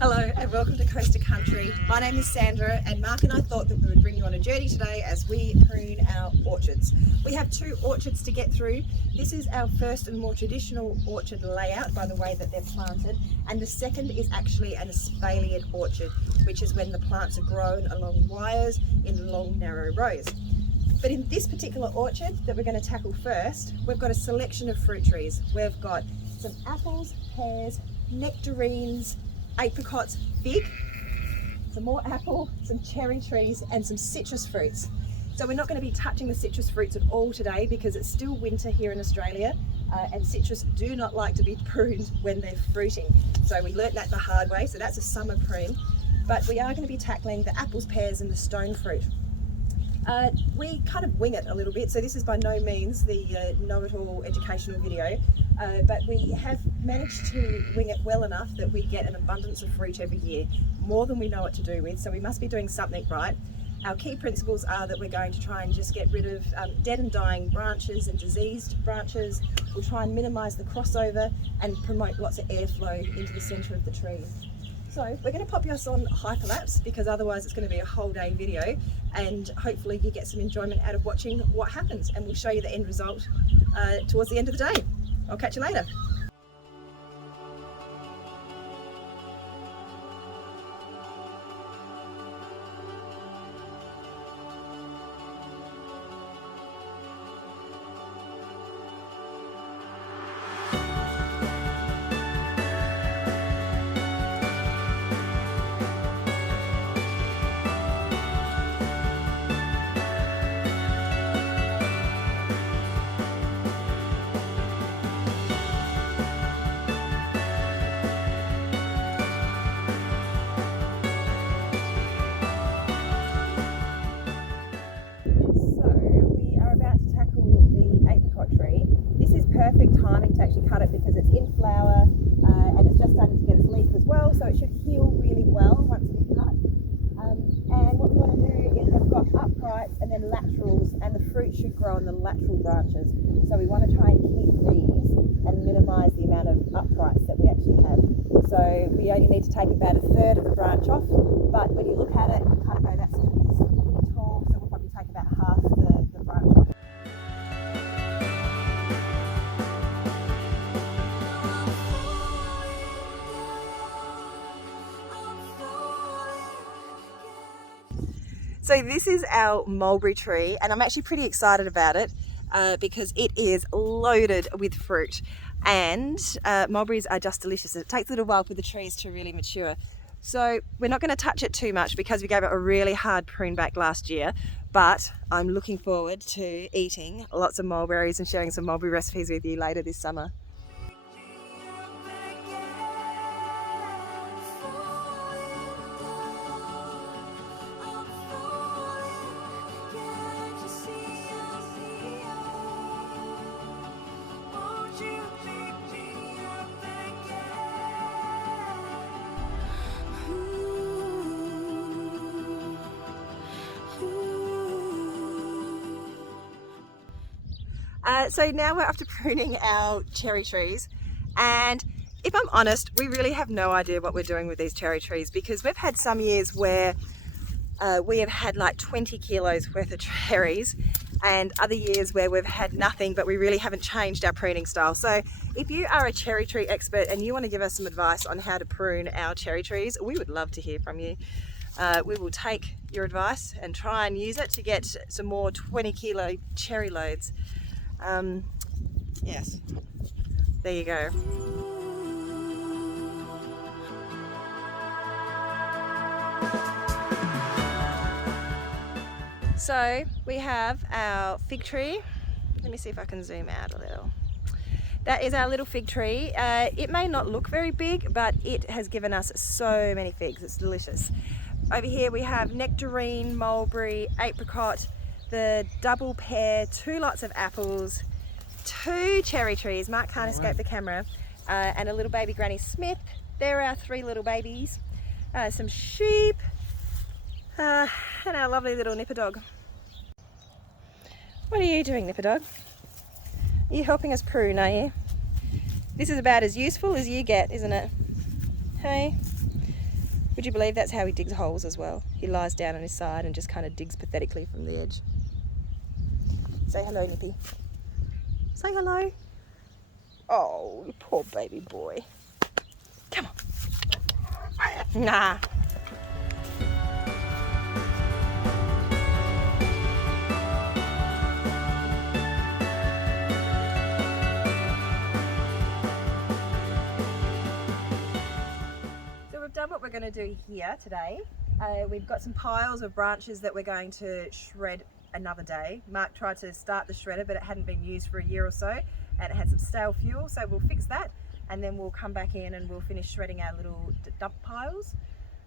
Hello and welcome to Coast to Country. My name is Sandra and Mark and I thought that we would bring you on a journey today as we prune our orchards. We have two orchards to get through. This is our first and more traditional orchard layout by the way that they're planted, and the second is actually an espaliered orchard, which is when the plants are grown along wires in long narrow rows. But in this particular orchard that we're going to tackle first, we've got a selection of fruit trees. We've got some apples, pears, nectarines, apricots, fig, some more apple, some cherry trees and some citrus fruits. So we're not going to be touching the citrus fruits at all today because it's still winter here in Australia and citrus do not like to be pruned when they're fruiting. So we learnt that the hard way, so that's a summer prune. But we are going to be tackling the apples, pears and the stone fruit. We kind of wing it a little bit, so this is by no means the know-it-all educational video, but we have managed to wing it well enough that we get an abundance of fruit every year, more than we know what to do with, so we must be doing something right. Our key principles are that we're going to try and just get rid of dead and dying branches and diseased branches. We'll try and minimise the crossover and promote lots of airflow into the centre of the tree. So we're going to pop us on hyperlapse because otherwise it's going to be a whole day video, and hopefully you get some enjoyment out of watching what happens, and we'll show you the end result towards the end of the day. I'll catch you later. Perfect timing to actually cut it because it's in flower and it's just starting to get its leaf as well, so it should heal really well once it is cut. And what we want to do is we've got uprights and then laterals, and the fruit should grow on the lateral branches, so we want to try and keep these and minimise the amount of uprights that we actually have. So we only need to take about a third of the branch off, but when you look at it you kind of go, that's pretty tall, so we'll probably take about half the branch off. So this is our mulberry tree, and I'm actually pretty excited about it because it is loaded with fruit, and mulberries are just delicious. It takes a little while for the trees to really mature. So we're not going to touch it too much because we gave it a really hard prune back last year, but I'm looking forward to eating lots of mulberries and sharing some mulberry recipes with you later this summer. So now we're after pruning our cherry trees, and if I'm honest, we really have no idea what we're doing with these cherry trees because we've had some years where we have had like 20 kilos worth of cherries, and other years where we've had nothing, but we really haven't changed our pruning style. So if you are a cherry tree expert and you want to give us some advice on how to prune our cherry trees, we would love to hear from you. We will take your advice and try and use it to get some more 20 kilo cherry loads. Yes, there you go. So we have our fig tree. Let me see if I can zoom out a little. That is our little fig tree. It may not look very big, but it has given us so many figs. It's delicious. Over here we have nectarine, mulberry, apricot, the double pear, 2 lots of apples, 2 cherry trees, Mark can't escape the camera, and a little baby Granny Smith. There are our 3 little babies, some sheep, and our lovely little nipper dog. What are you doing, nipper dog? Are you helping us prune, are you? This is about as useful as you get, isn't it? Hey? Would you believe that's how he digs holes as well? He lies down on his side and just kind of digs pathetically from the edge. Say hello, Nippy. Say hello. Oh, you poor baby boy. Come on. Nah. So we've done what we're going to do here today. We've got some piles of branches that we're going to shred another day. Mark tried to start the shredder, but it hadn't been used for a year or so, and it had some stale fuel, so we'll fix that, and then we'll come back in and we'll finish shredding our little dump piles.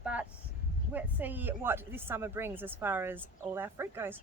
But let's see what this summer brings as far as all our fruit goes.